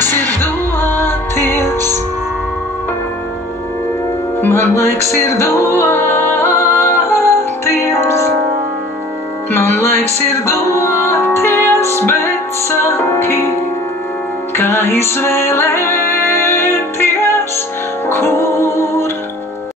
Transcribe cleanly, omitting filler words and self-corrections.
laiks ir doties, man laiks ir doties, man laiks ir doties, bet saki, kā izvēlēties, kur